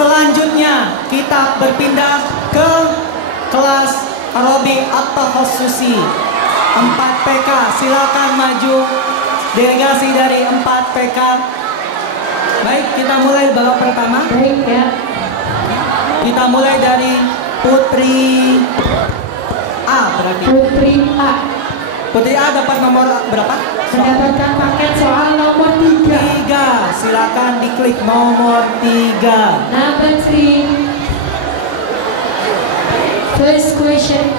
Selanjutnya kita berpindah ke kelas Arabi At-Takhassusi 4 PK. Silakan maju delegasi dari 4 PK. Baik, kita mulai babak pertama. Baik ya. Kita mulai dari Putri A berarti. Putri A. Putri A dapat nomor berapa? Mendapatkan paket soal nomor 3. Silakan diklik nomor 3. Number 3. First question.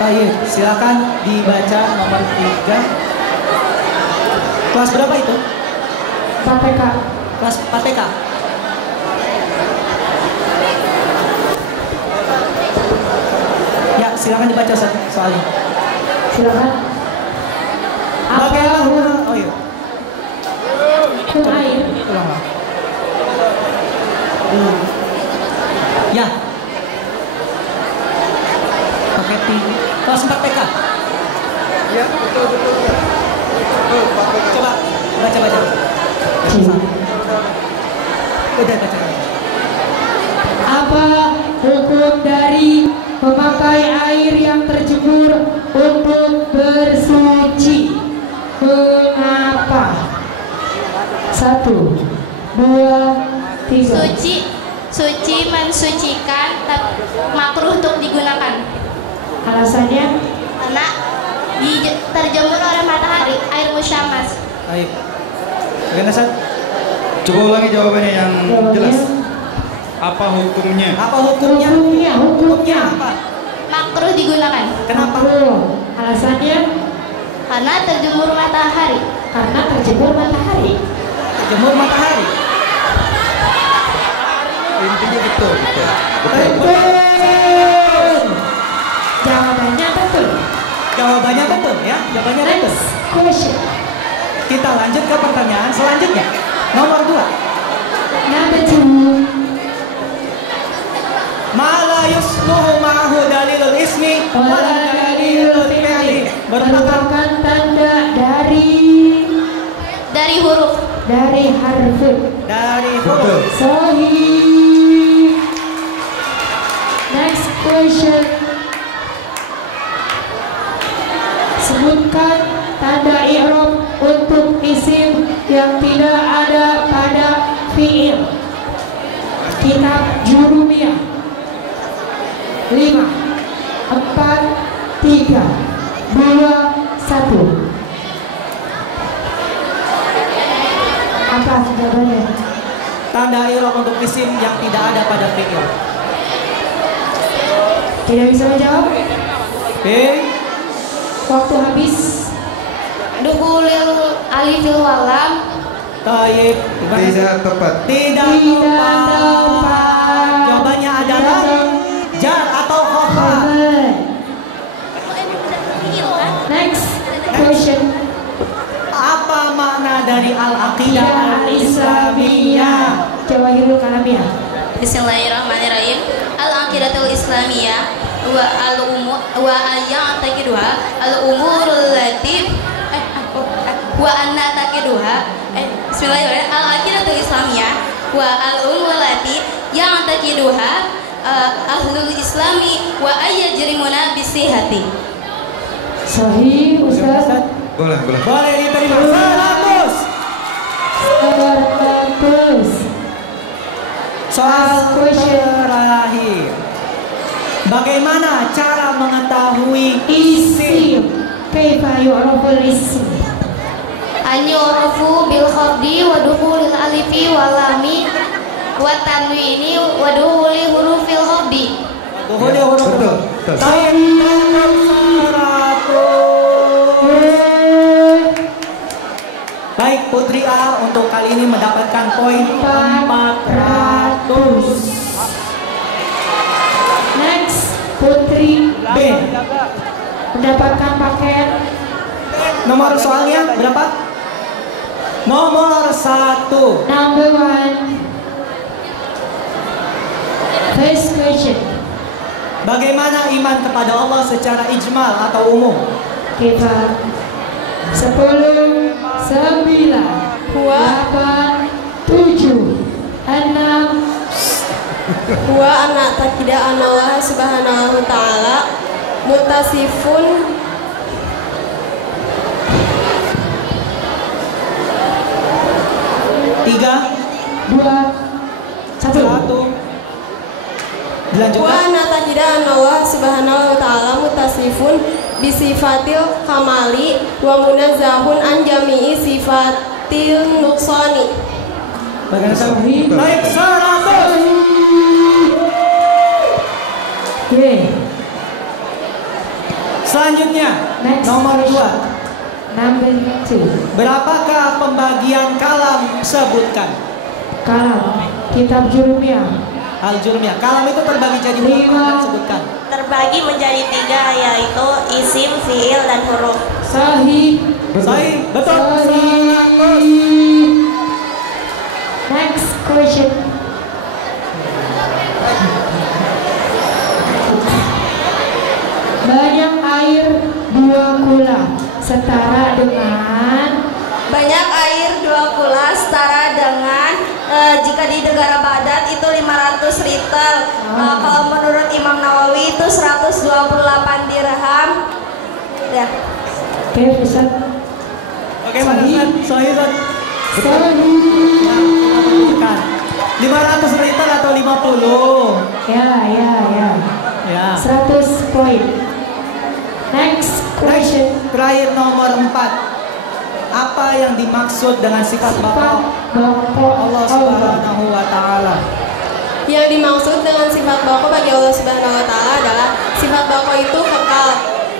Baik, silakan dibaca nomor 3. Kelas berapa itu? 4 PK. Kelas 4 TK. Ya, silakan dibaca soalnya. Silakan. Bagaimana? Apa Oh iya. air? Ulang. Ya. Pakai kelas 4 PK. Ya, betul. Coba baca. Udah baca. Apa hukum dari memakai air yang terjemur untuk bersuci? Mengapa? 1, 2, 3. Suci mensucikan, makruh untuk digunakan. Alasannya? Karena terjemur oleh matahari, air musyamas. Baik. Bagaimana? Coba ulangi jawabannya yang jelas. Apa hukumnya? Apa hukumnya? Hukumnya apa? Makruh digunakan. Kenapa? Alasannya? Karena terjemur matahari. Karena terjemur matahari. Jemur matahari. Intinya betul. Jawabannya betul. Jawabannya betul ya. Jawabannya betul. Next question. Kita lanjut ke pertanyaan selanjutnya. Nomor 2. Number 2. Mala yusluhu ma'ahu dalilul ismi wala dalilul fi'li. Merupakan tanda Dari huruf. dari harf. Dari Betul. huruf. Sahih. Next question. Sebutkan tanda i'rab untuk isim yang tidak ada pada fi'il. Kitab Jurumiyah. 5, 4, 3, 2, 1. Apa jawabannya? Tanda i'rab untuk isim yang tidak ada pada fi'il. Tidak bisa menjawab? B. Waktu habis. Dukhulil alifil walam. Taib. Tidak tepat. Tidak tepat. Jawabannya adalah jar atau khobar. Next question. Apa makna dari al-aqidah al-islamiyah? Jawahirul Kalamiyah. Bismillahirrahmanirrahim. Al-aqidatul islamiyah wa al-umur wa ayatakiduha al-umurul lati wa anna takiduha Bismillahirrahmanirrahim. Al-aqidatul islamiyah wa al-umurul lati yang takiduha ahlul islami wa ayyajrimuna bisihati. Sahih Ustaz. Boleh. Boleh diterima 100. 100. Soal terakhir. Bagaimana cara mengetahui Isim. Kaifa yu'raful isim? An yu'rafu bil khafdi wa dukhulil alifi wal lami wa tanwini wa dukhuli hurufil khafdi. Dukhuli huruf. Betul. Taib 100. Baik, Putri A untuk kali ini mendapatkan poin 400. Next, Putri B. mendapatkan paket Nomor soalnya berapa? Nomor 1. number 1. First question. Bagaimana iman kepada Allah secara ijmal atau umum? Kita 10, 9, 8, 7, 6, Wa anak takida anallah subhanahu wa ta'ala mutasifun Tiga, dua, satu. Dilanjutkan. Wa anak takida anallah subhanahu wa ta'ala mutasifun bisifatil kamali wa munazahun an jami'i sifatil nuqsani. Bagaimana sahih? Naik 100. Selanjutnya Next nomor 2. Number 2. Berapakah pembagian kalam? Sebutkan. Kalam kitab Jurumiyah. Al-Jurmiyah. Kalam itu terbagi jadi berapa? Sebutkan. Terbagi menjadi 3, yaitu isim, fiil, dan huruf. Sahih. Sahih, betul. Sahih. Next question. Banyak air 2 kula setara dengan Banyak air 2 kula setara dengan jika di negara Baghdad itu 500 liter. Kalau menurut Imam Nawawi itu 128 dirham. Ya. Oke, Ustaz. Oke, Ustaz. Sahih, Ustaz. Sahih. 500 liter atau 50? Ya. Ya. 100 poin. Next question. Terakhir nomor 4. Apa yang dimaksud dengan sifat baqa Allah Subhanahu wa taala? Yang dimaksud dengan sifat baqa bagi Allah Subhanahu wa ta'ala adalah sifat baqa itu kekal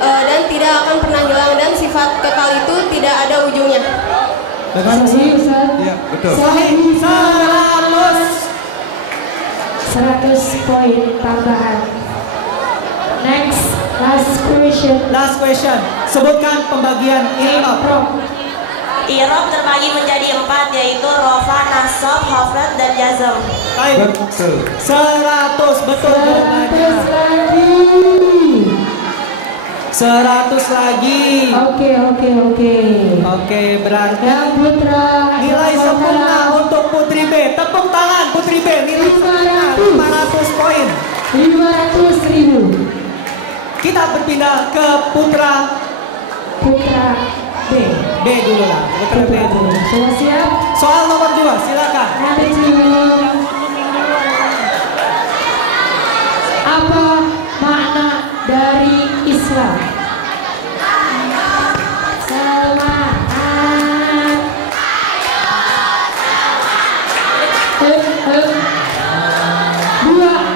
dan tidak akan pernah hilang, dan sifat kekal itu tidak ada ujungnya. Bagaimana Sahih, sih? Ustaz. Iya, betul. Sahih 100 poin tambahan. Next, last question. Last question. Sebutkan pembagian i'rab. I'rab terbagi menjadi 4, yaitu rofa, nasab, khafdad, dan jazm. Baik. Betul. 100 betul 100 jawabannya. lagi. 100 lagi. Oke. Oke, berarti Yang putra nilai sempurna untuk Putri B. Tepuk tangan Putri B. Nilai sempurna 500 poin. 500.000. Kita berpindah ke Putra Putra B. B dulu lah. Putra B dulu. Sudah siap? Soal nomor 2, silakan. Number 2. Apa makna dari Islam? Semangat. 2,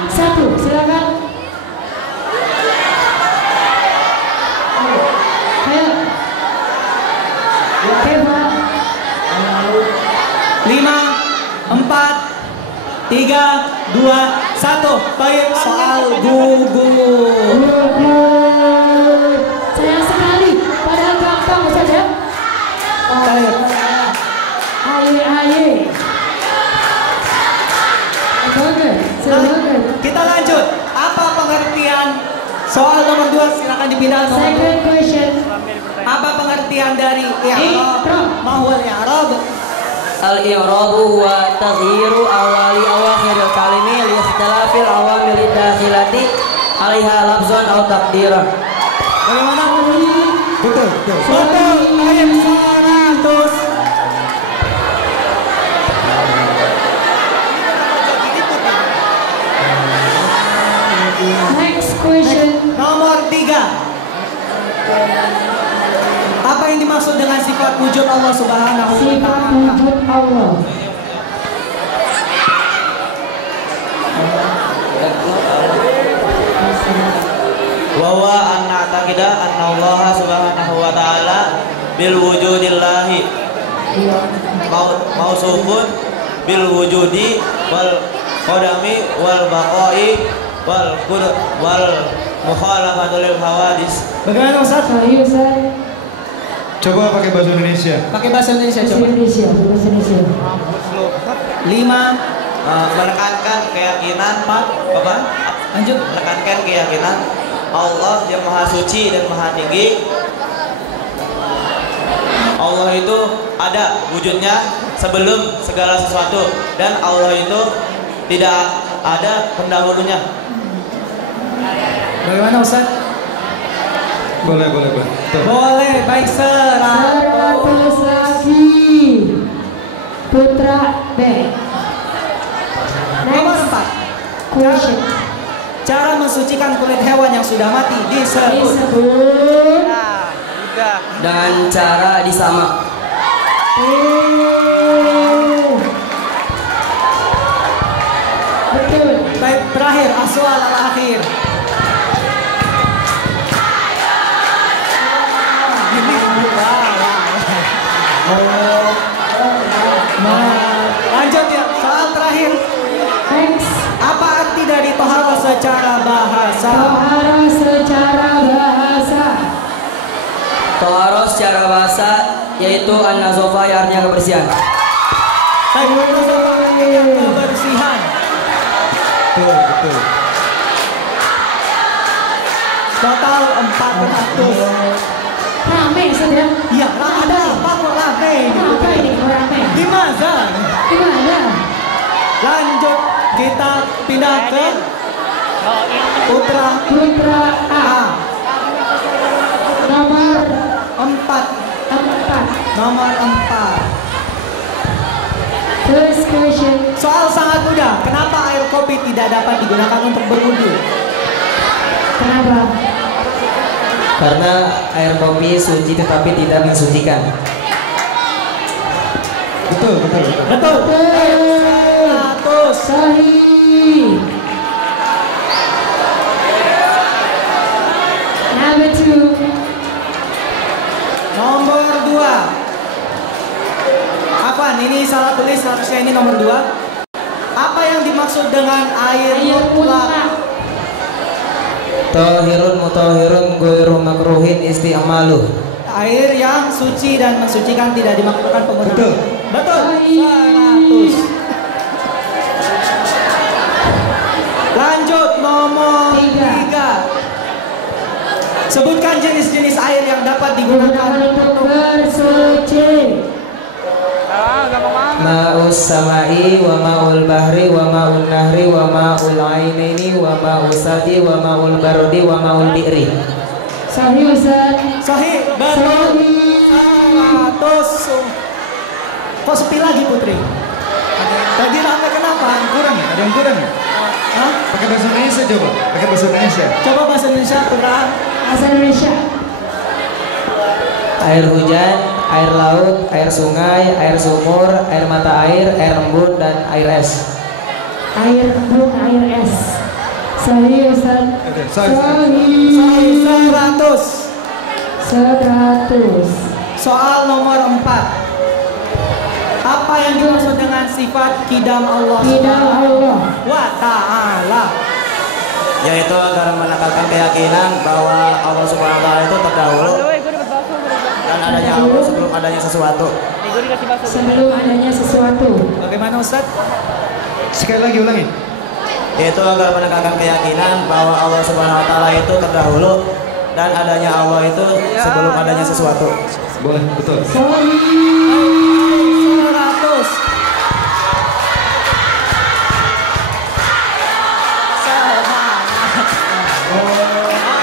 1, silakan. Ayo. Oke, Pak. 5, 4, 3, 2, 1. Baik, soal gugur. Sayang sekali, padahal gampang Ustaz ya. Baik. Aye. Semangat. Kita lanjut. Apa pengertian soal nomor 2? Silakan dipindah nomor 2. Second question. Apa pengertian dari i'rab? Mahwal i'rab. Al-i'rabu wa taghyiru awali awakhiril kalimi li ikhtilafil awamil dakhilati 'alaiha lafzan aw taqdiran. Bagaimana? Betul. Betul. Baik, 100. Next question. Nomor 3. Apa yang dimaksud dengan sifat wujud Allah Subhanahu wa Sifat ta'ala? wujud Allah. wa huwa an na'taqida anna Allah subhanahu wa ta'ala bil wujudillahi mausufun bil wujudi wal qadami wal baqai wal mukhalafatul lil hawadis. Bagaimana Ustaz? Sahih Ustaz. Coba pakai bahasa Indonesia. Pakai bahasa Indonesia Bahasa coba. Indonesia. 5. Menekankan keyakinan apa? Lanjut. Menekankan keyakinan Allah yang maha suci dan maha tinggi. Allah itu ada wujudnya sebelum segala sesuatu, dan Allah itu tidak ada pendahulunya. Bagaimana Ustaz? Boleh. Betul. Boleh, baik 100 lagi. Putra B. Nomor Next 4. question. Cara mensucikan kulit hewan yang sudah mati disebut. Disebut. dengan cara disamak. Betul. Baik, terakhir aswal al-akhir. Lanjut ya, soal terakhir. Next. Apa arti dari tohara secara bahasa? Tohara secara bahasa. Toharo secara bahasa yaitu an-nazofah yang artinya kebersihan. Baik, kebersihan. Betul. Total 400. Rame sudah. Iya, ada apa kok rame? Apa ini kok rame? Di mana? Gimana? Lanjut, kita pindah ke Putra Putra A. Nomor 4. 4. Nomor 4. First question. Soal sangat mudah. Kenapa air kopi tidak dapat digunakan untuk berwudu? Kenapa? Karena air kopi suci tetapi tidak mensucikan. Betul. Betul. 100. Sahih. Number 2. Nomor 2. Apaan? Ini salah tulis, harusnya ini nomor 2. Apa yang dimaksud dengan air mutlak? Tohirun mutahirun ghairu makruhin isti'maluh. Air yang suci dan mensucikan tidak dimaksudkan penggunaan. Betul. Betul. 100. Lanjut nomor 3. Sebutkan jenis-jenis air yang dapat digunakan Untuk bersuci. Ma'us samai wa ma'ul bahri wa ma'ul nahri wa ma'ul ainaini wa ma'ul sadi wa ma'ul bardi wa ma'ul bi'ri. Sahih Ustaz. Sahih. Betul. 100. Kok sepi lagi Putri? Tadi rame kenapa? Kurang ya? Ada yang kurang ya? Hah? Pakai bahasa Indonesia coba. Pakai bahasa Indonesia. Coba bahasa Indonesia Putra. Bahasa Indonesia. Air hujan, air laut, air sungai, air sumur, air mata air, air embun dan air es. Air embun, air es. Sahih Ustaz. Sahih. 100. 100. Soal nomor 4. Apa yang dimaksud dengan sifat kidam Allah Tidak Allah. wa ta'ala? Yaitu agar menekankan keyakinan bahwa Allah Subhanahu wa taala itu terdahulu dan adanya Allah sebelum adanya sesuatu. Sebelum adanya sesuatu. Bagaimana Ustaz? Sekali lagi ulangi. Yaitu agar menekankan keyakinan bahwa Allah Subhanahu wa taala itu terdahulu dan adanya Allah itu sebelum adanya sesuatu. Boleh, betul. Sahih. 100.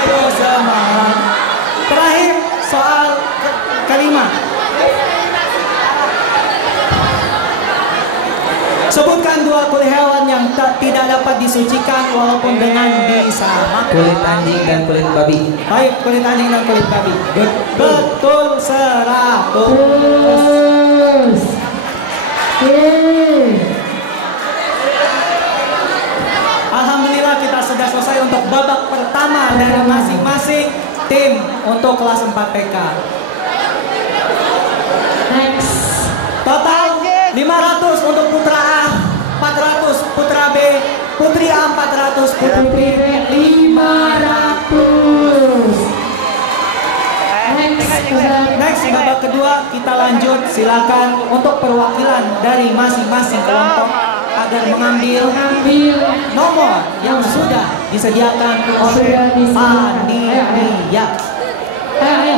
Ayo semangat. Terakhir soal kelima. Sebutkan 2 kulit hewan yang tidak dapat disucikan walaupun dengan disamak. Kulit anjing dan kulit babi. Baik, kulit anjing dan kulit babi. Betul 100. Terus. Alhamdulillah kita sudah selesai untuk babak pertama dari masing-masing tim untuk kelas 4 TK. Next. Total 500 untuk Putra A, 400 Putra B, Putri A 400, Putri B 500. Next, babak kedua kita lanjut. Silakan untuk perwakilan dari masing-masing kelompok agar mengambil nomor yang sudah disediakan oleh panitia. Ayo.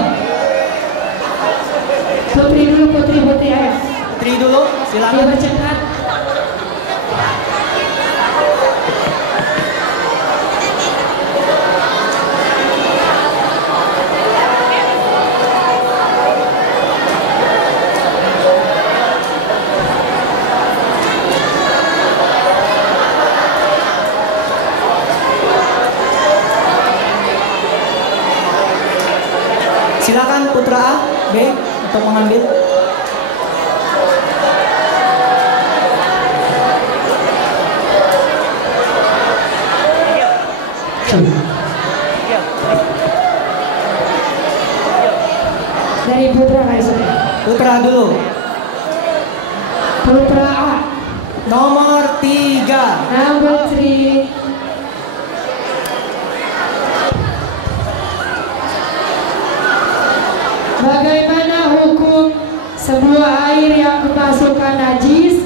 Putri dulu, Putri ayo. Putri dulu, Dia silakan. bercepat. mengambil. Dari Putra Kaisar. Putra dulu. Putra A. Nomor 3. Number 3. Bagaimana hukum sebuah air yang kemasukan najis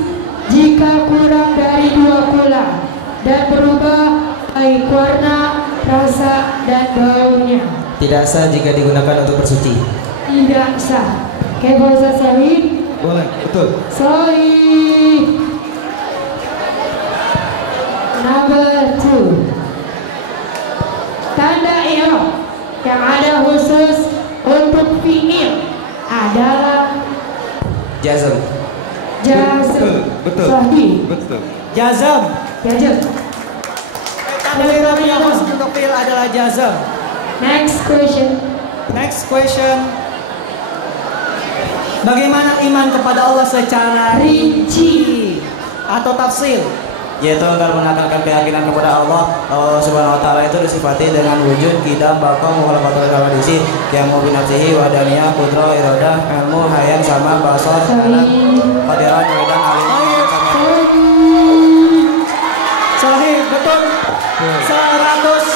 jika kurang dari 2 kula dan berubah baik warna, rasa, dan baunya? Tidak sah jika digunakan untuk bersuci. Tidak sah. Oke, Ustaz Sahih? Boleh, betul. Sahih. Number 2. Tanda i'rab yang ada khusus untuk fi'il adalah Jazm. jazm. Betul. Sahih. Betul. Jazam. Jazm. Tanda i'rab yang khusus untuk fi'il adalah jazam. Next question. Next question. Bagaimana iman kepada Allah secara rinci atau tafsir? Yaitu agar menekankan keyakinan kepada Allah Subhanahu wa taala itu disifati dengan wujud, qidam, baqa, mukhalafatul hawadisi, qiyamu bi nafsihi, wadaniyah, qudrah, iradah, ilmu, hayan, sama, basar, alam, qadiran, waidan, alim. Sahih, betul. 100.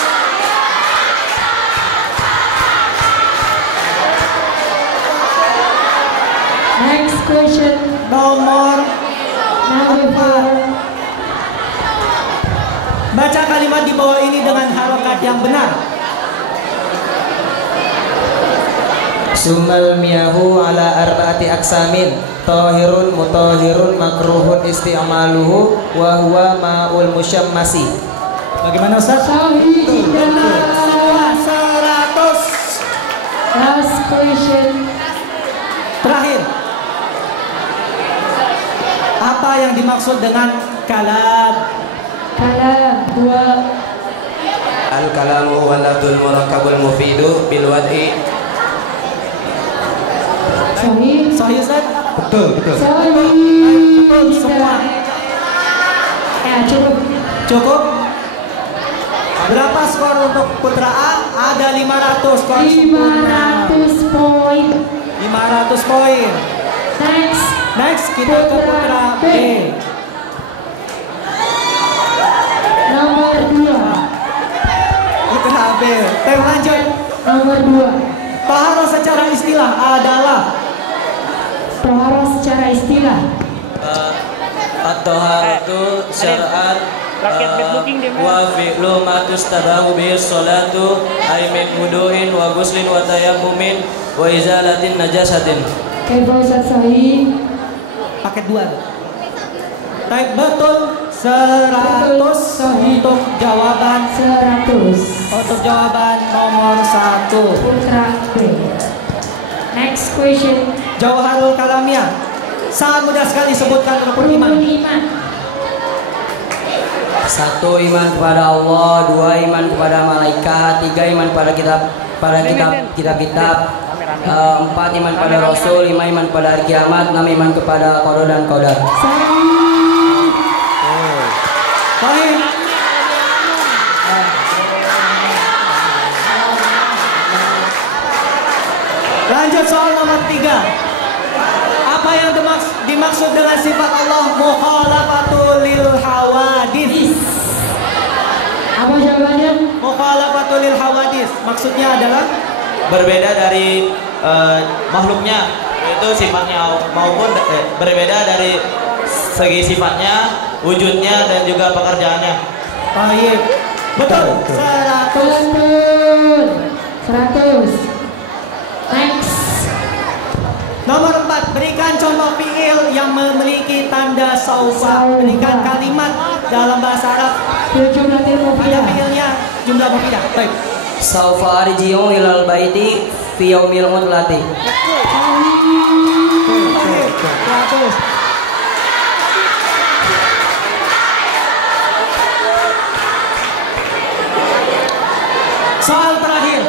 Next question. Nomor Number 4. baca kalimat di bawah ini dengan harokat yang benar. Summal miyahu ala arba'ati aksamin, tahirun, mutahirun, makruhun isti'maluhu, wa huwa ma'ul musyammasi. Bagaimana Ustaz? Sahih tidak. 100. Last question. Terakhir. Apa yang dimaksud dengan kalam? Kalam 2. Al-kalamu huwa lafzul murakkabul mufidu bil wad'i. Sahih. Sahih Ustaz? Betul, betul. Sahih Betul semua. tidak. Ya, cukup. Cukup? Berapa skor untuk Putra A? Ada 500 skor sempurna. 500 poin. 500 poin. Next. Next kita ke Putra B. Nomor 2. Putra B. Tem lanjut. Nomor 2. Taharah secara istilah adalah Tohara secara istilah. At-taharatu syar'an wa fi'lu ma tustabahu bihi sholatu ay min wudu'in wa ghuslin wa tayammumin wa izalatin najasatin. Oke, Ustaz Sahih. paket 2. Baik, betul 100 untuk jawaban 100. untuk jawaban nomor 1. Putra B. Next question. Jauharul Kalamiyah. Sangat mudah sekali sebutkan rukun iman. Satu, iman kepada Allah. Dua, iman kepada malaikat. Tiga, iman pada kitab-kitab. Empat, iman pada Rasul. Lima, iman pada hari kiamat. Enam, iman kepada qada dan qadar. Baik. Lanjut soal nomor 3. Apa yang dimaksud dengan sifat Allah mukhalafatul lil hawadits? Apa jawabannya? Mukhalafatul lil hawadits maksudnya adalah Berbeda dari makhluknya, itu sifatnya maupun berbeda dari segi sifatnya, wujudnya dan juga pekerjaannya. baik. Betul. 100. Next. Nomor 4, berikan contoh fiil yang memiliki tanda saufa. Berikan kalimat dalam bahasa Arab. Jumlah Ada mufidah. fiilnya, jumlah mufidah. Baik. Saufa arji'u ilal baiti fi yaumil mutlati. 100. Soal terakhir.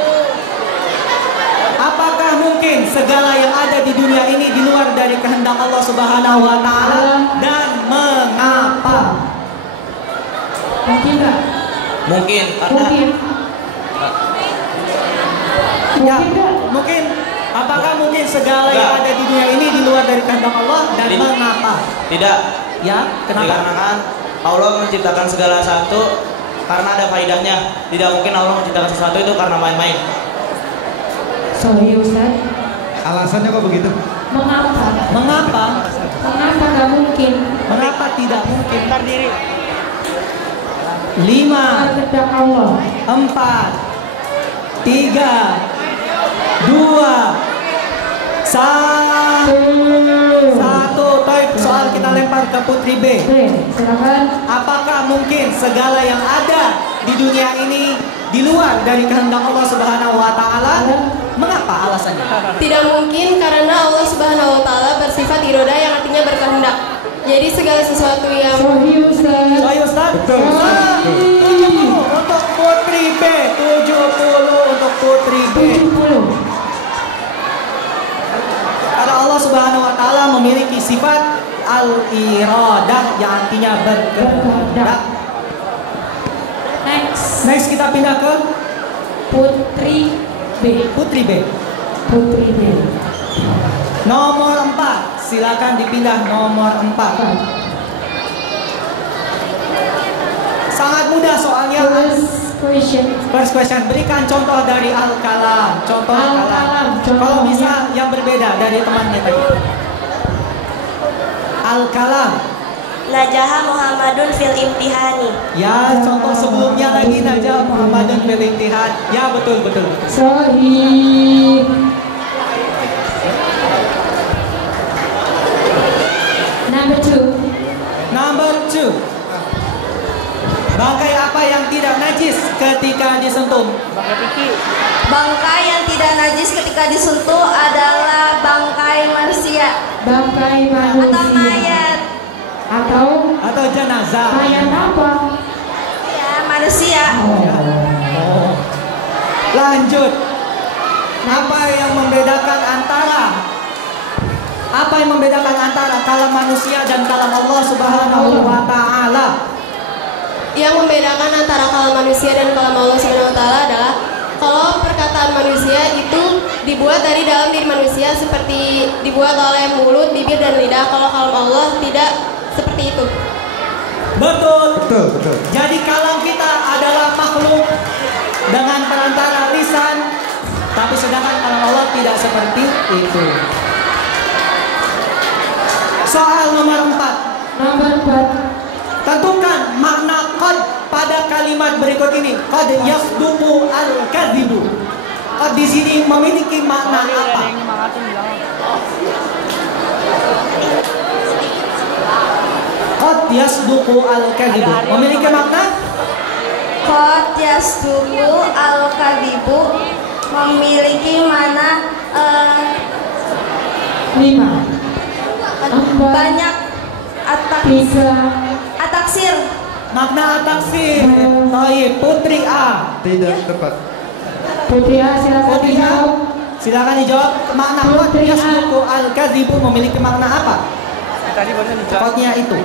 Apakah mungkin segala yang ada di dunia ini kehendak Allah Subhanahu wa taala dan mengapa? Mungkin nggak? Mungkin karena Mungkin. Ya, Mungkin nggak? mungkin. Apakah mungkin segala yang ada di dunia ini di luar dari kehendak Allah dan Tidak. mengapa? tidak. Ya, kenapa? Dikarenakan Allah menciptakan segala sesuatu karena ada faedahnya. Tidak mungkin Allah menciptakan sesuatu itu karena main-main. Sorry Ustaz. Alasannya kok begitu? Mengapa? Mengapa? Mengapa nggak mungkin? Mengapa tidak mungkin? Terdiri. 5, Kehendak Allah. 4, 3, 2, 1. Baik, soal kita lempar ke Putri B. Oke, silakan. Apakah mungkin segala yang ada di dunia ini di luar dari kehendak Allah Subhanahu wa taala? Mengapa alasannya? Tidak mungkin karena Allah Subhanahu wa taala bersifat iroda yang artinya berkehendak. Jadi segala sesuatu yang Sorry Ustaz. Soal Ustaz? Betul, Ustaz. 70 untuk Putri B. 70 untuk Putri B. 70. Karena Allah Subhanahu wa taala memiliki sifat al-iradah yang artinya berkehendak. Next kita pindah ke Putri B. Putri B. Putri B. Nomor 4. Silakan dipindah nomor 4. Sangat mudah soalnya. First question. Berikan contoh dari Al-Kalam. Contoh Al-Kalam. Kalau bisa yang berbeda dari temannya tadi. Al-Kalam. Najaha Muhammadun fil imtihani. Ya, contoh sebelumnya lagi Najah Muhammadun fil imtihan. Ya, betul. Sahih. Number 2. Bangkai apa yang tidak najis ketika disentuh? Bangkai yang tidak najis ketika disentuh adalah bangkai manusia Bangkai manusia. atau mayat. Atau jenazah. mayat apa? Ya, manusia. Lanjut. Apa yang membedakan antara kalam manusia dan kalam Allah Subhanahu wa taala? yang membedakan antara kalam manusia dan kalam Allah Subhanahu wa taala adalah kalau perkataan manusia itu dibuat dari dalam diri manusia seperti dibuat oleh mulut, bibir dan lidah. Kalau kalam Allah tidak seperti itu. Betul. Betul. Jadi kalam kita adalah makhluk dengan perantara lisan, tapi sedangkan kalam Allah tidak seperti itu. Soal nomor 4. Nomor 4. Tentukan makna qad pada kalimat berikut ini. Qad yasduqu al-kadzibu. Qad di sini memiliki makna apa? Qad yasduqu al-kadzibu memiliki makna? Qad yasduqu al-kadzibu memiliki mana 5. banyak ataksir. Makna ataksir. Baik, Putri A. Tidak tepat. Putri A silakan Putri A, dijawab. silakan dijawab. Makna qad Putri A. yasduqu al-kadzibu memiliki makna apa? Qadnya itu.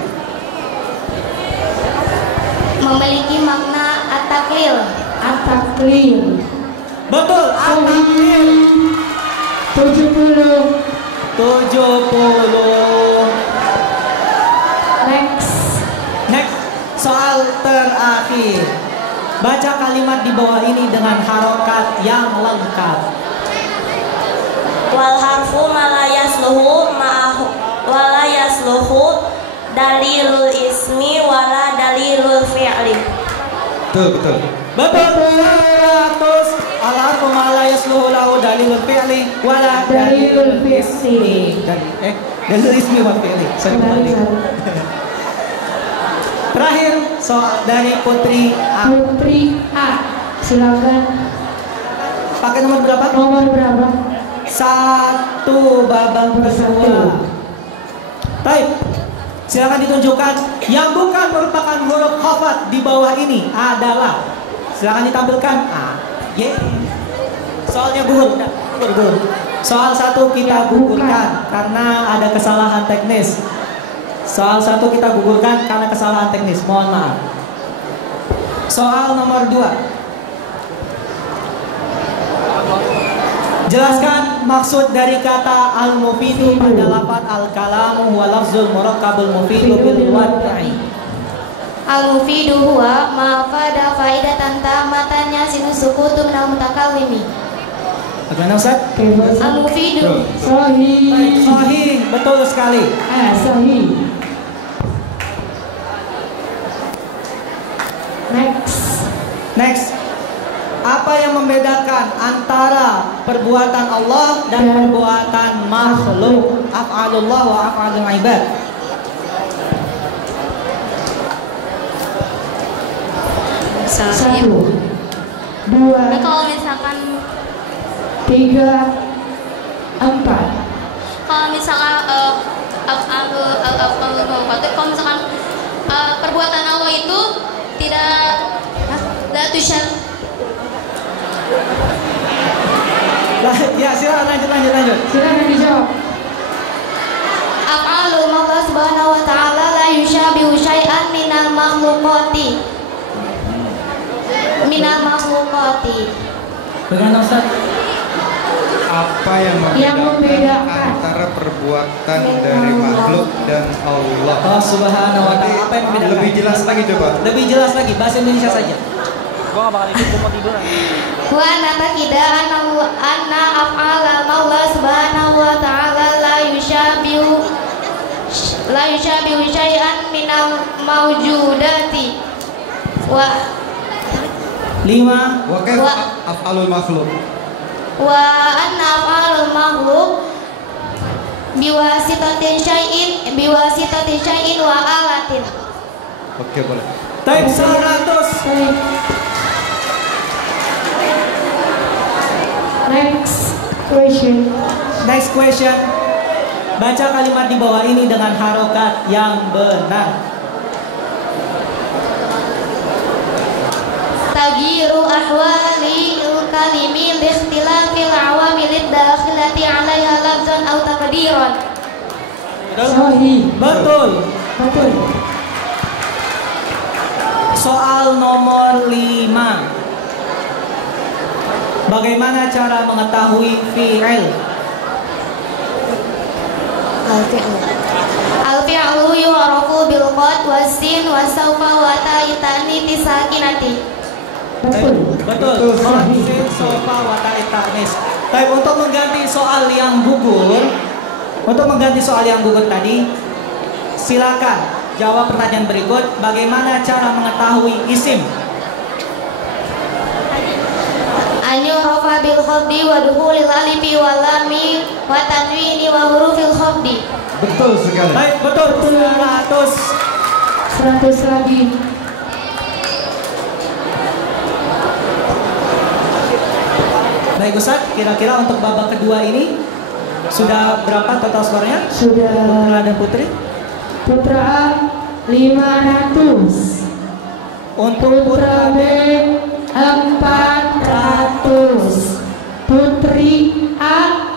Memiliki makna ataklil. Ataklil. Betul, ataklil. 70. 70. Next. Soal terakhir. Baca kalimat di bawah ini dengan harokat yang lengkap. Wal harfu malayasluhu ma'ahu wala yasluhu dalilul ismi wala dalilul fi'li. Betul. Betul. 100. Al-harfu ma la yasluhu lahu dalilul fi'li wala Dalilul fi'li. Dalilul ismi wal fi'li. Terakhir soal dari Putri A. Putri A. Silakan. Pakai nomor berapa? Nomor berapa? 1 babak kedua. Baik. Silakan ditunjukkan yang bukan merupakan huruf khafat di bawah ini adalah. Silakan ditampilkan. A, Y. Soalnya gugur. Soal 1 kita gugurkan karena ada kesalahan teknis. Soal 1 kita gugurkan karena kesalahan teknis. Mohon maaf. Soal nomor 2. Jelaskan maksud dari kata al-mufidu pada lafaz al-kalamu huwa lafzul murakkabul mufidu bil wad'i. Al-mufidu huwa ma fada faidatan tamatan yasinu sukutu minal mutakallimi. Bagaimana Ustaz? Al-mufidu Sahih. Sahih, betul sekali. Sahih. Next. Apa yang membedakan antara perbuatan Allah dan perbuatan makhluk? Af'alullah wa af'alul ibad. Satu, dua, Kalau misalkan 3, 4. kalau misalkan kalau misalkan perbuatan Allah itu tidak tusyan. Ya, silakan lanjut. Silakan dijawab. Af'alul Allah subhanahu wa ta'ala la yushabihu syai'an minal makhluqati. Bagaimana Ustaz? Apa yang membedakan antara perbuatan dari makhluk dan Allah? Oh subhanahu wa ta'ala. Apa yang membedakan? Lebih jelas lagi coba. Lebih jelas lagi, bahasa Indonesia saja. Gua gak bakal ikut, gua mau tidur. Wa natakida anna af'ala Allah subhanahu wa ta'ala la yushabihu syai'an minal mawjudati. Wa 5. Wa kaifa af'alul makhluk? Wa anna af'alul makhluk biwasitatin syai'in wa alatin. Oke, boleh. Time 100. Next question. Baca kalimat di bawah ini dengan harokat yang benar. Tagiru ahwali kalimi liikhtilafil awamilid dakhilati 'alaiha lafzan aw taqdiran. Sahih. Betul. Soal nomor 5. Bagaimana cara mengetahui fi'il? Al-fi'lu yu'rafu bil qad was-sin was-sawfa wa ta'itani tisakinati. Betul. Sin, sofa, wa ta'itanis. Baik, untuk mengganti soal yang gugur tadi, silakan jawab pertanyaan berikut. Bagaimana cara mengetahui isim? Anyurofa bil khafdi wa dukhulil alifi wa lami wa tanwini wa hurufil khafdi. Betul sekali. Baik, betul. 100 lagi. Baik Ustaz, kira-kira untuk babak kedua ini sudah berapa total skornya? Sudah. Putra dan Putri? Putra A 500. Untuk Putra B 400. Putri A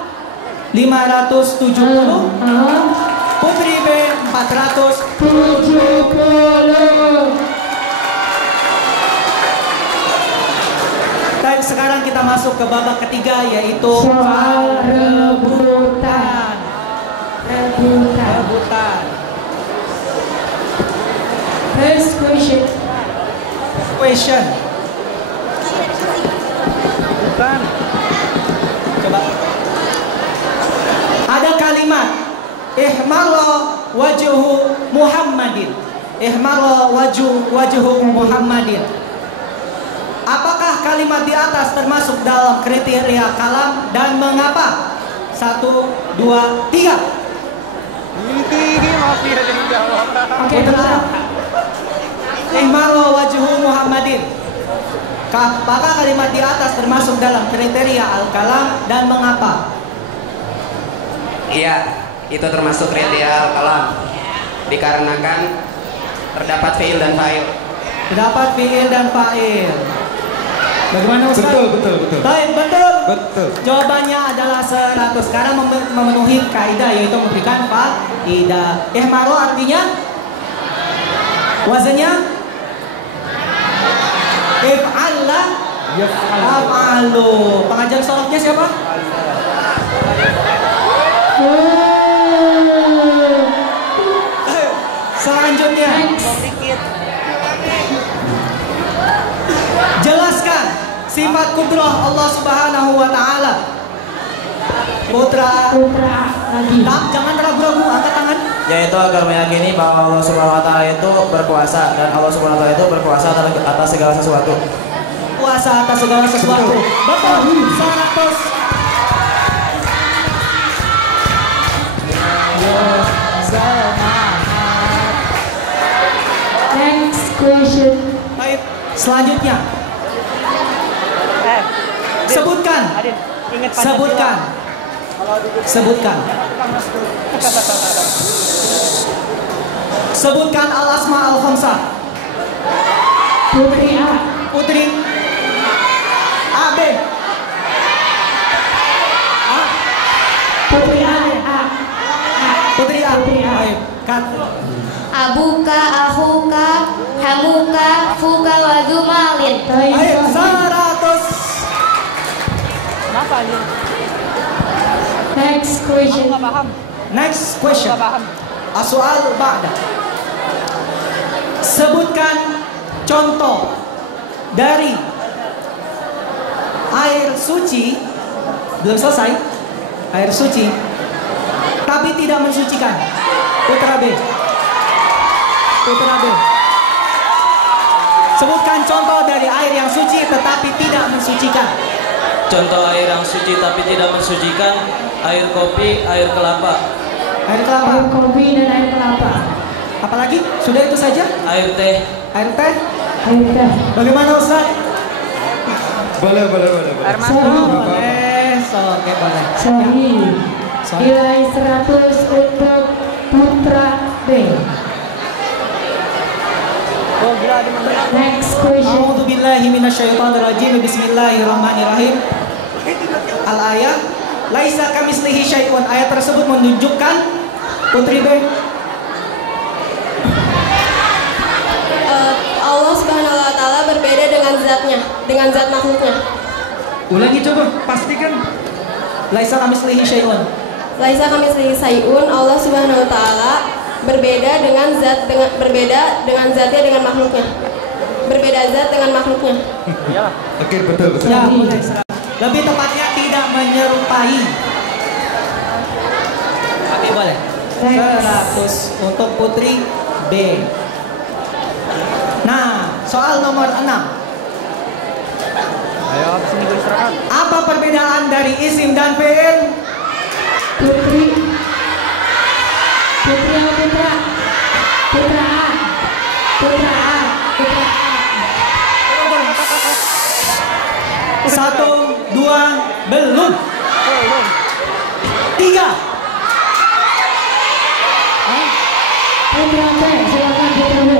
570. Putri B 470. Baik, sekarang kita masuk ke babak ketiga, yaitu soal rebutan. First question. Bukan. Coba. Ada kalimat ihmarra wajhu Muhammadin. Ihmarra wajhu Muhammadin. Apakah kalimat di atas termasuk dalam kriteria kalam dan mengapa? 1, 2, 3. Oke, benar. Ihmarra wajhu Muhammadin. Apakah kalimat di atas termasuk dalam kriteria al-kalam dan mengapa? Iya, itu termasuk kriteria al-kalam. Dikarenakan terdapat fi'il dan fa'il. Terdapat fi'il dan fa'il. Bagaimana Ustaz? Betul. Baik, betul. Betul. Jawabannya adalah 100 karena memenuhi kaidah yaitu memberikan faidah. Ihmaru artinya wazannya if'alla af'alu. Pengajar sholafnya siapa? Selanjutnya jelaskan sifat kudrah Allah Subhanahu wa taala. Putra lagi. Jangan ragu-ragu, angkat tangan. Yaitu agar meyakini bahwa Allah Subhanahu wa taala itu berkuasa dan Allah Subhanahu wa taala itu berkuasa atas segala sesuatu. Kuasa atas segala sesuatu. Betul. 100. Next question. Baik, selanjutnya. Sebutkan. Sebutkan. Sebutkan. Sebutkan al-asma al-khamsah. Putri A. Putri A, B. A. Putri A. Putri A. Putri A. Baik, cut. Abuka, ahuka, hamuka, fuka, wadumalin. Baik, 100. Next question. Next question. As-soal ba'da. Sebutkan contoh dari air suci, belum selesai, air suci tapi tidak mensucikan. Putra B. Putra B. Sebutkan contoh dari air yang suci tetapi tidak mensucikan. Contoh air yang suci tapi tidak mensucikan, air kopi, air kelapa. Air kelapa. Air kopi dan air kelapa. Apalagi? Sudah itu saja? Air teh. Air teh? Air teh. Bagaimana Ustaz? Boleh. Sahih. Oke, boleh. Sahih. Nilai 100 untuk Putra B. Next question. A'udzubillahi minasyaitonirrajim. Bismillahirrahmanirrahim. Al-ayat laisa kamitslihi syai'un. Ayat tersebut menunjukkan Putri B. Allah Subhanahu wa taala berbeda dengan zatnya, dengan zat makhluknya. Ulangi coba, pastikan. Laisa kamitslihi syai'un. Laisa kamitslihi syai'un, Allah Subhanahu wa taala berbeda dengan zatnya dengan makhluknya. Berbeda zat dengan makhluknya. Oke, betul. Ya, boleh. Lebih tepatnya tidak menyerupai. Oke, boleh. 100 untuk Putri B. Nah, soal nomor 6. Ayo, sini beristirahat. Apa perbedaan dari isim dan fi'il? Putri. Putri atau Putra? Putra A. Putra A. Putra A. 1, 2, belum. 3. Putra B. Silakan Putra B.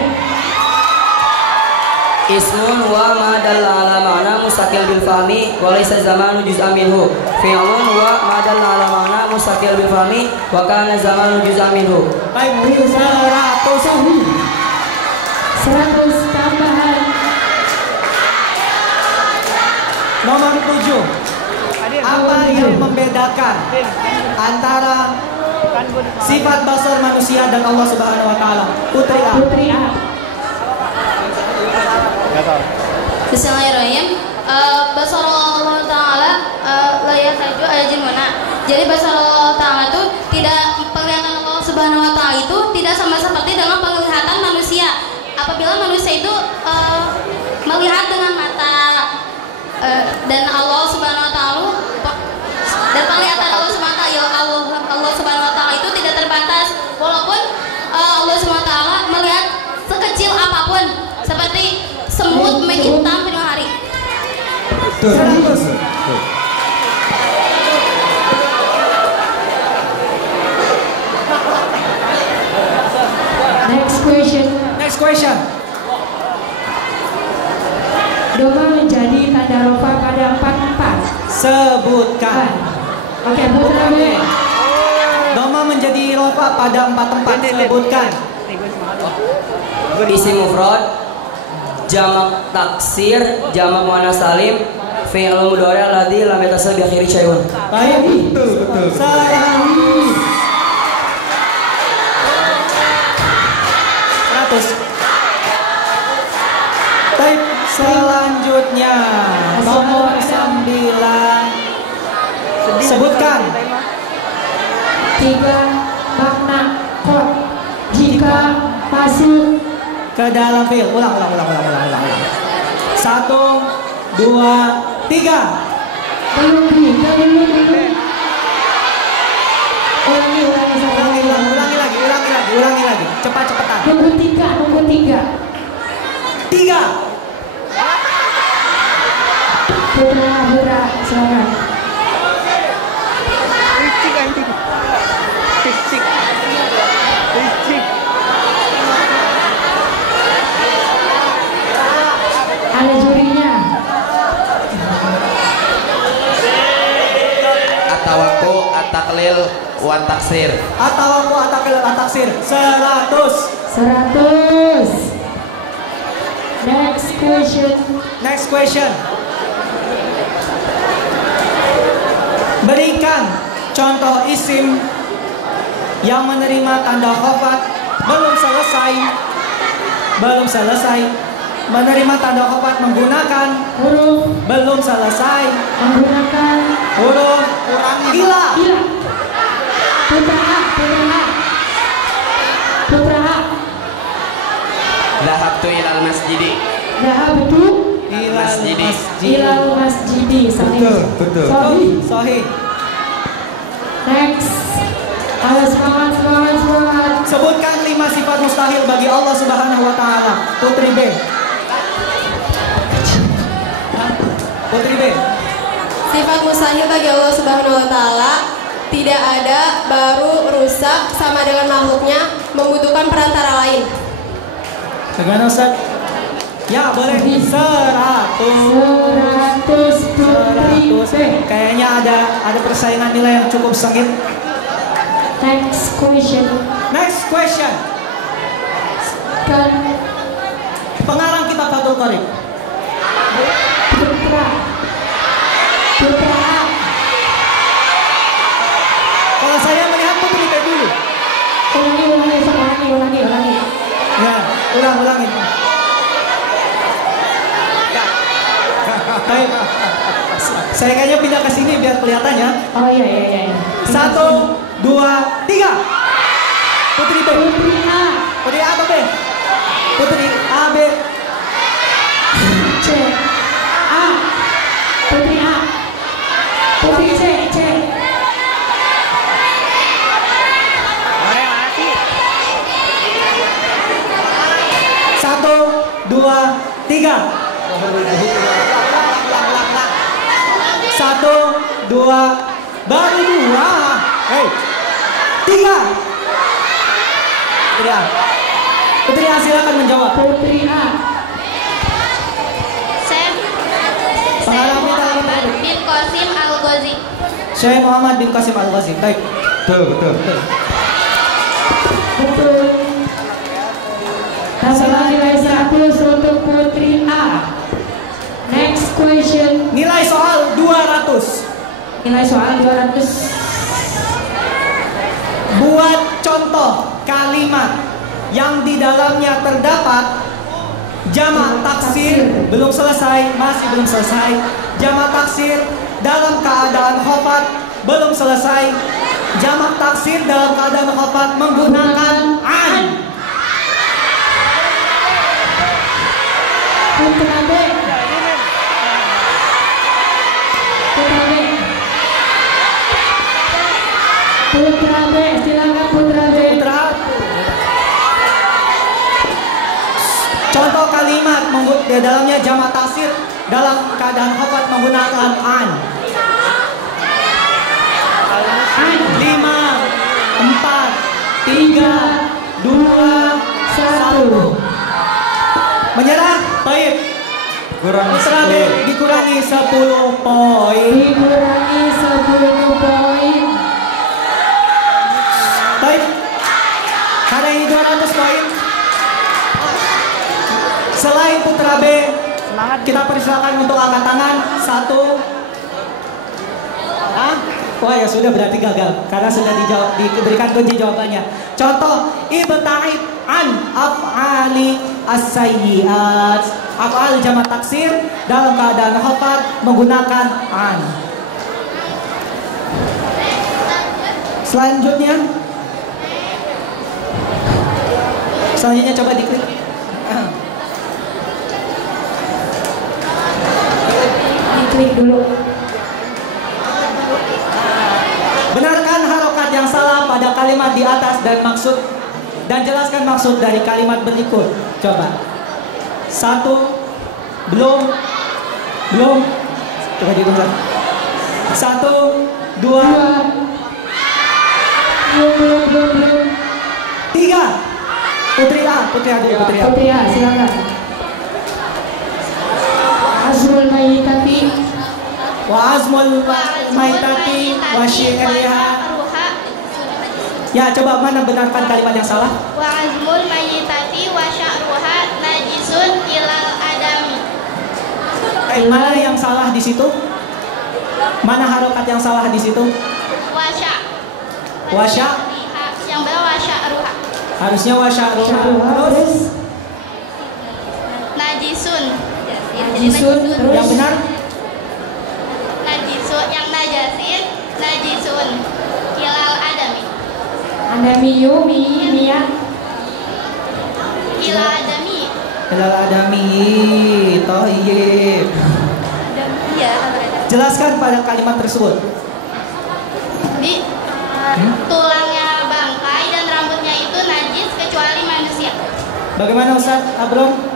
Ismun wa ma dalla ala ma'na mustaqil bil fahmi wa laysa zamanu juz'an minhu. Fi'lun wa ma dalla ala ma'na mustaqil bil fahmi wa kana zamanu juz'an minhu. Baik, 100. 100 tambahan. Nomor 7. Apa yang membedakan antara sifat basar manusia dan Allah Subhanahu wa taala? Putri A. Putri A. Bismillahirrahmanirrahim. Basar Allah Ta'ala layat taju ayajin mana. Jadi basar Allah Ta'ala itu tidak, penglihatan Allah Subhanahu wa Ta'ala itu tidak sama seperti dengan penglihatan manusia. Apabila manusia itu melihat dengan mata dan Allah Subhanahu wa Ta'ala dan penglihatan Allah Subhanahu wa Ta'ala, Allah Subhanahu wa Ta'ala itu tidak terbatas. Walaupun Allah Subhanahu wa Ta'ala melihat sekecil apapun, seperti semut menghitam di hari. 100. Next question. Next question. Doma menjadi tanda rofa pada 4 tempat. Sebutkan. Oke, putra B. Doma menjadi rofa pada 4 tempat. Sebutkan. Isim mufrad, jamak taksir, jamak muannas salim, fi'il mudhari alladzi lam yatasal bi akhiri syai'un. Baik, betul. 100. Baik, selanjutnya nomor 9. Sebutkan. 3 makna kot jika masuk Ke dalam fiil. Ulang. 1, 2, 3. belum. Ulangi Ulangi lagi. Cepat-cepatan. Nomor 3. 3. Putra, silakan. Ada jurinya. Atawaku ataklil wa taksir. Atau aku atakel ataksir. 100. 100. Next question. Berikan contoh isim yang menerima tanda khafat belum selesai. Menerima tanda khafat menggunakan Huruf belum selesai. menggunakan Huruf ila. Putra A. Dhahabtu ilal masjidi. Dhahabtu Masjidi. ilal masjidi. Betul. Sahih. Next. Ayo semangat. Sebutkan 5 sifat mustahil bagi Allah Subhanahu wa taala. Putri B. Sifat mustahil bagi Allah Subhanahu wa taala tidak ada, baru, rusak, sama dengan makhluknya, membutuhkan perantara lain. Bagaimana Ustaz? Ya boleh. 100. Kayaknya ada persaingan nilai yang cukup sengit. Next question. Pengarang kitab Fathul Qorib. Putra A. Kalau saya melihat Putri B dulu. Ulangi. Ya, ulangi. Baik. Saya kayaknya pindah ke sini biar kelihatannya. Oh iya. 1, 2, 3. Putri B. Putri A atau B? Putri A, B. C. A. Putri A. Putri C. 1, 2, 3. 1, 2, baru 2. Hei. 3. Putri A silakan menjawab. Putri A. Pengarang kita bin Qasim Al-Ghazi. Syekh Muhammad bin Qasim Al-Ghazi. Baik. Betul. Masalah nilai 100 untuk Putri A. Next question. Nilai soal 200. Buat contoh kalimat yang di dalamnya terdapat jamak taksir masih belum selesai. Jamak taksir dalam keadaan khafat belum selesai. Jamak taksir dalam keadaan khafat menggunakan an. Putra B. Silakan Putra B. Contoh kalimat di dalamnya jamak taksir dalam keadaan khafat menggunakan an. 5, 4, 3, 2, 1. Menyerah? Baik. Putra B dikurangi 10 poin. Dikurangi 10 poin. Baik. Karena ini 200 poin. Selain Putra B, kita persilakan untuk angkat tangan. 1. Wah ya sudah, berarti gagal karena sudah diberikan kunci jawabannya. Contoh, ibta'id an af'ali as-sayyi'at. Af'al jamak taksir dalam keadaan hafal menggunakan an. Selanjutnya coba diklik. Diklik dulu. Benarkan harokat yang salah pada kalimat di atas dan jelaskan maksud dari kalimat berikut. Coba. 1. Belum. Coba dihitung. 1, 2, 3. Putri A silakan. Azmul mayyitati Wa azmul maitati wa syi'riha. Ya, coba mana benarkan kalimat yang salah? Wa azmul mayyitati wa sya'ruha najisun ilal adami. Mana yang salah di situ? Mana harokat yang salah di situ? Wasya. Yang benar wa sya'ruha. Harusnya wa sya'ruha. Terus najisun. Yang benar? Yang najasin najisun ilal adami. Adamiyu ya. Ilal adami. Thayyib. Iya. Jelaskan pada kalimat tersebut. Di tulangnya bangkai dan rambutnya itu najis kecuali manusia. Bagaimana Ustaz Abrom?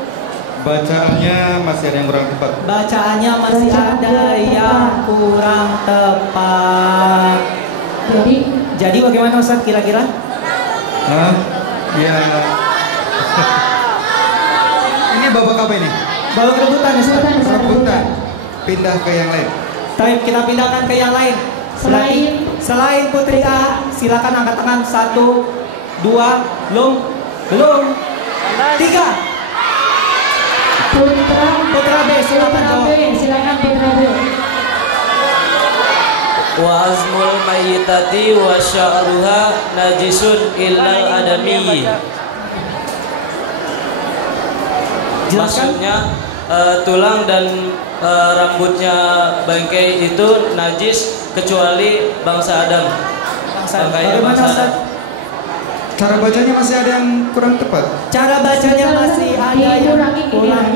Bacaannya masih ada yang kurang tepat. Bacaannya masih ada yang kurang tepat. Jadi bagaimana Ustaz kira-kira? Ya. Ini babak apa ini? Babak rebutan Ustaz. Rebutan. Pindah ke yang lain. Baik, kita pindahkan ke yang lain. Selain Putri A, silakan angkat tangan. 1, 2, belum. 3. Putra B, silakan jawab. Putra B. Wa azmul mayyitati wa sya'ruha najisun illal adami. Maksudnya tulang dan rambutnya bangkai itu najis kecuali bangsa Adam. Bangkainya bangsa Adam. Cara bacanya masih ada yang kurang tepat. Cara bacanya masih ada yang kurang.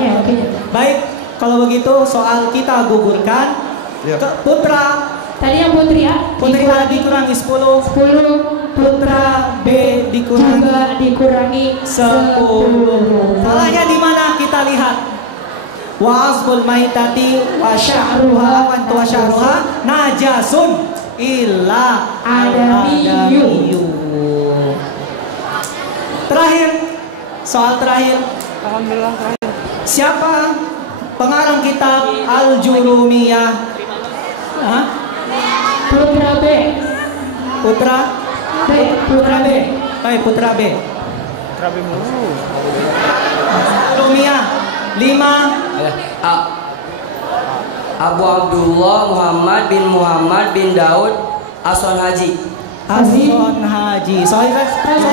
Baik, kalau begitu soal kita gugurkan. Ke Putra. Tadi yang Putri A. Putri A dikurangi 10. Putra B dikurangi 10. Salahnya di mana kita lihat? Wa azbul maitati wa sya'ruha najasun illa adamiyyu. Terakhir, soal terakhir. Siapa pengarang kitab Al-Jurumiyah? Putra B. Putra B. Baik, Putra B. Jurumiyah 5. Abu Abdullah Muhammad bin Daud Aswan Haji. Soal 100.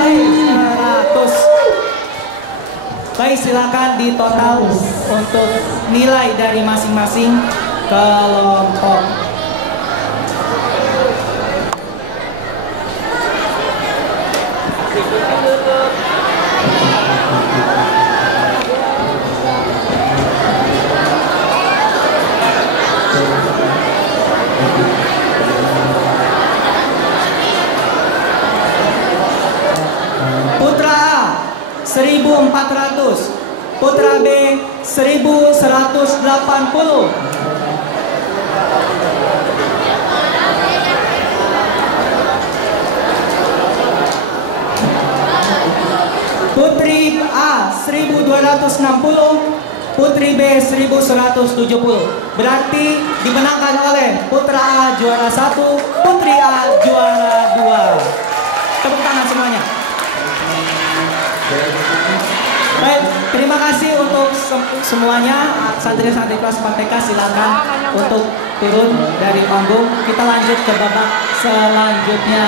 Baik, silakan ditotal untuk nilai dari masing-masing kelompok. Putra A 1400, Putra B 1180. Putri A 1260, Putri B 1170. Berarti dimenangkan oleh Putra A juara 1, Putri A juara 2. Tepuk tangan semuanya. Baik, terima kasih untuk semuanya. Santri-santri kelas 4 TK silakan untuk turun dari panggung. Kita lanjut ke babak selanjutnya.